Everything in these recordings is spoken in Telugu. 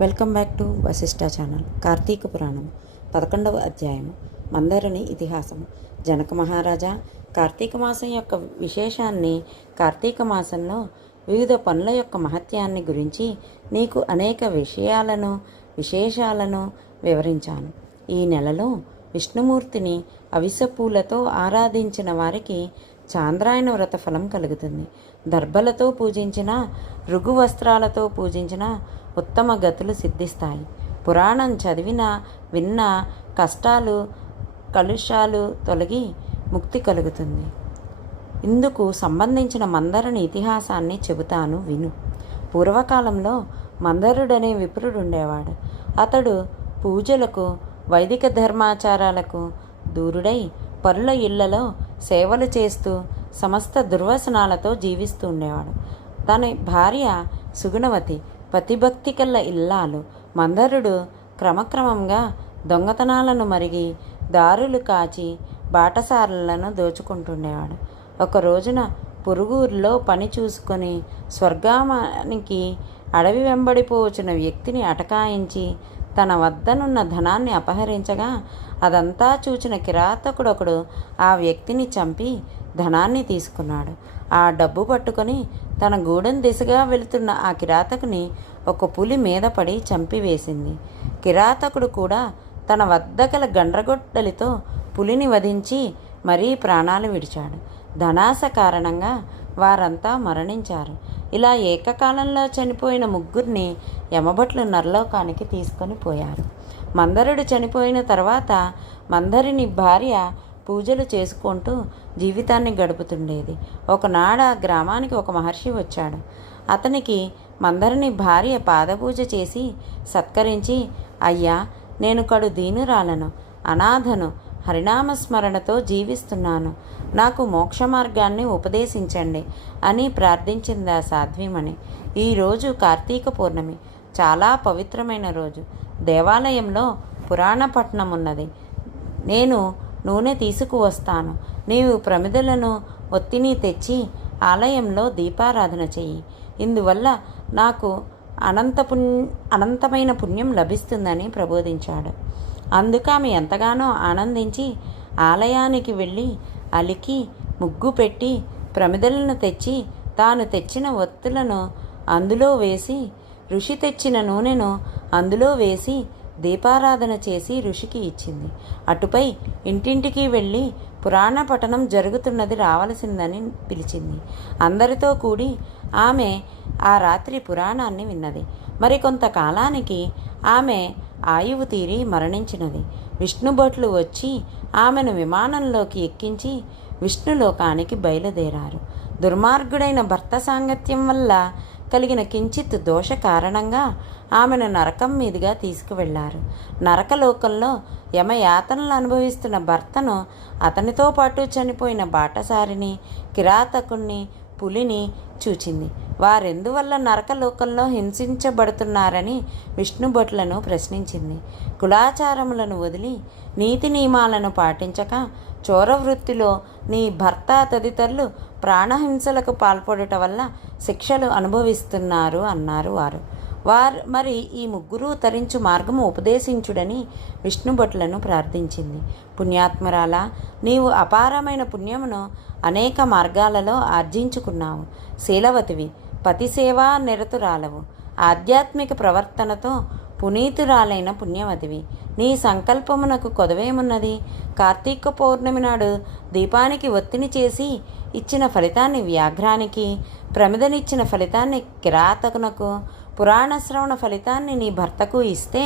Welcome back to Vasishta channel Karthika Puranam పదకొండవ అధ్యాయం మందరుని ఇతిహాసం జనక మహారాజా కార్తీక మాసం యొక్క విశేషాన్ని కార్తీక మాసంలో వివిధ పనుల యొక్క మహత్యాన్ని గురించి నీకు అనేక విషయాలను విశేషాలను వివరించాను. ఈ నెలలో విష్ణుమూర్తిని అవిసపూలతో ఆరాధించిన వారికి చాంద్రాయణ వ్రత ఫలం కలుగుతుంది. దర్భలతో పూజించిన రుగు వస్త్రాలతో పూజించిన ఉత్తమ గతులు సిద్ధిస్తాయి. పురాణం చదివిన విన్న కష్టాలు కలుషాలు తొలగి ముక్తి కలుగుతుంది. ఇందుకు సంబంధించిన మందరుని ఇతిహాసాన్ని చెబుతాను విను. పూర్వకాలంలో మందరుడనే విప్రుడు ఉండేవాడు అతడు పూజలకు వైదిక ధర్మాచారాలకు దూరుడై పరుల ఇళ్ళలో సేవలు చేస్తూ సమస్త దుర్వసనాలతో జీవిస్తూ ఉండేవాడు. తన భార్య సుగుణవతి పతిభక్తి కల్ల ఇల్లాలు. మందరుడు క్రమక్రమంగా దొంగతనాలను మరిగి దారులు కాచి బాటసారులను దోచుకుంటుండేవాడు. ఒక రోజున పొరుగురులో పని చూసుకొని స్వర్గామానికి అడవి వెంబడిపోవచ్చిన వ్యక్తిని అటకాయించి తన వద్దనున్న ధనాన్ని అపహరించగా అదంతా చూచిన కిరాతకుడొకడు ఆ వ్యక్తిని చంపి ధనాన్ని తీసుకున్నాడు. ఆ డబ్బు పట్టుకొని తన గూడెం దిశగా వెళుతున్న ఆ కిరాతకుని ఒక పులి మీద పడి చంపివేసింది. కిరాతకుడు కూడా తన వద్ద గల గండ్రగొడ్డలితో పులిని వధించి మరీ ప్రాణాలు విడిచాడు. ధనాస కారణంగా వారంతా మరణించారు. ఇలా ఏకకాలంలో చనిపోయిన ముగ్గురిని యమభట్లు నరలోకానికి తీసుకొని పోయారు. మందరుడు చనిపోయిన తర్వాత మందరిని భార్య పూజలు చేసుకుంటూ జీవితాన్ని గడుపుతుండేది. ఒకనాడ గ్రామానికి ఒక మహర్షి వచ్చాడు. అతనికి మందరిని భార్య పాదపూజ చేసి సత్కరించి అయ్యా నేను కడు దీనురాలను అనాథను హరినామస్మరణతో జీవిస్తున్నాను. నాకు మోక్ష మార్గాన్ని ఉపదేశించండి అని ప్రార్థించింది ఆ సాధ్వీమణి. ఈరోజు కార్తీక పౌర్ణమి. చాలా పవిత్రమైన రోజు. దేవాలయంలో పురాణపట్నం ఉన్నది నేను నూనె తీసుకువస్తాను నీవు ప్రమిదలను ఒత్తిని తెచ్చి ఆలయంలో దీపారాధన చెయ్యి. ఇందువల్ల నాకు అనంత పుణ్ అనంతమైన పుణ్యం లభిస్తుందని ప్రబోధించాడు. అందుకు ఆమె ఎంతగానో ఆనందించి ఆలయానికి వెళ్ళి అలికి ముగ్గు పెట్టి ప్రమిదలను తెచ్చి తాను తెచ్చిన ఒత్తులను అందులో వేసి ఋషి తెచ్చిన నూనెను అందులో వేసి దీపారాధన చేసి ఋషికి ఇచ్చింది. అటుపై ఇంటింటికి వెళ్ళి పురాణ పఠనం జరుగుతున్నది రావలసిందని పిలిచింది. అందరితో కూడి ఆమె ఆ రాత్రి పురాణాన్ని విన్నది. మరి కొంతకాలానికి ఆమె ఆయువు తీరి మరణించినది. విష్ణుభట్లు వచ్చి ఆమెను విమానంలోకి ఎక్కించి విష్ణులోకానికి బయలుదేరారు. దుర్మార్గుడైన భర్త సాంగత్యం వల్ల కలిగిన కించిత్ దోష కారణంగా ఆమెను నరకం మీదుగా తీసుకువెళ్ళారు. నరకలోకంలో యమయాతనలు అనుభవిస్తున్న భర్తను అతనితో పాటు చనిపోయిన బాటసారిని కిరాతకుణ్ణి పులిని చూచింది. వారెందువల్ల నరకలోకంలో హింసించబడుతున్నారని విష్ణుభట్లను ప్రశ్నించింది. కులాచారములను వదిలి నీతి నియమాలను పాటించక చోరవృత్తిలో నీ భర్త తదితరులు ప్రాణహింసలకు పాల్పడుట వల్ల శిక్షలు అనుభవిస్తున్నారు అన్నారు వారు. వారు మరి ఈ ముగ్గురు తరించు మార్గము ఉపదేశించుడని విష్ణుభటులను ప్రార్థించింది. పుణ్యాత్మరాల నీవు అపారమైన పుణ్యమును అనేక మార్గాలలో ఆర్జించుకున్నావు. శీలవతివి పతిసేవా నిరతురాలవు. ఆధ్యాత్మిక ప్రవర్తనతో పునీతురాలైన పుణ్యవతివి నీ సంకల్పమునకు కొదవేమున్నది? కార్తీక పౌర్ణమి నాడు దీపానికి ఒత్తిని చేసి ఇచ్చిన ఫలితాన్ని వ్యాఘ్రానికి ప్రమిదనిచ్చిన ఫలితాన్ని కిరాతకునకు పురాణ శ్రవణ ఫలితాన్ని నీ భర్తకు ఇస్తే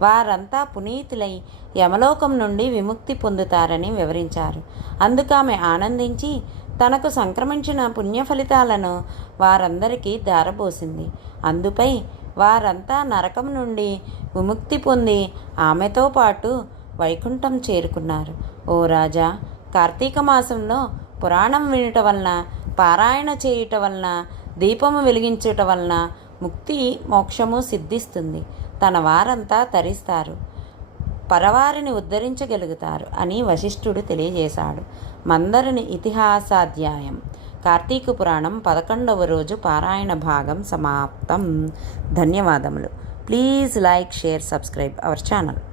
వారంతా పునీతులై యమలోకం నుండి విముక్తి పొందుతారని వివరించారు. అందుకు ఆమె ఆనందించి తనకు సంక్రమించిన పుణ్య ఫలితాలను వారందరికీ దారబోసింది అందుపై వారంతా నరకం నుండి విముక్తి పొంది ఆమెతో పాటు వైకుంఠం చేరుకున్నారు. ఓ రాజా కార్తీక మాసంలో పురాణం వినుట వలన పారాయణ చేయుట వలన దీపము వెలిగించుట వలన ముక్తి మోక్షము సిద్ధిస్తుంది. తన వారంతా తరిస్తారు. పరవారిని ఉద్ధరించగలుగుతారు అని వశిష్ఠుడు తెలియజేశాడు. మందరుని ఇతిహాసాధ్యాయం. కార్తీక పురాణం పదకొండవ రోజు పారాయణ భాగం సమాప్తం. ధన్యవాదములు. Please like share subscribe our channel.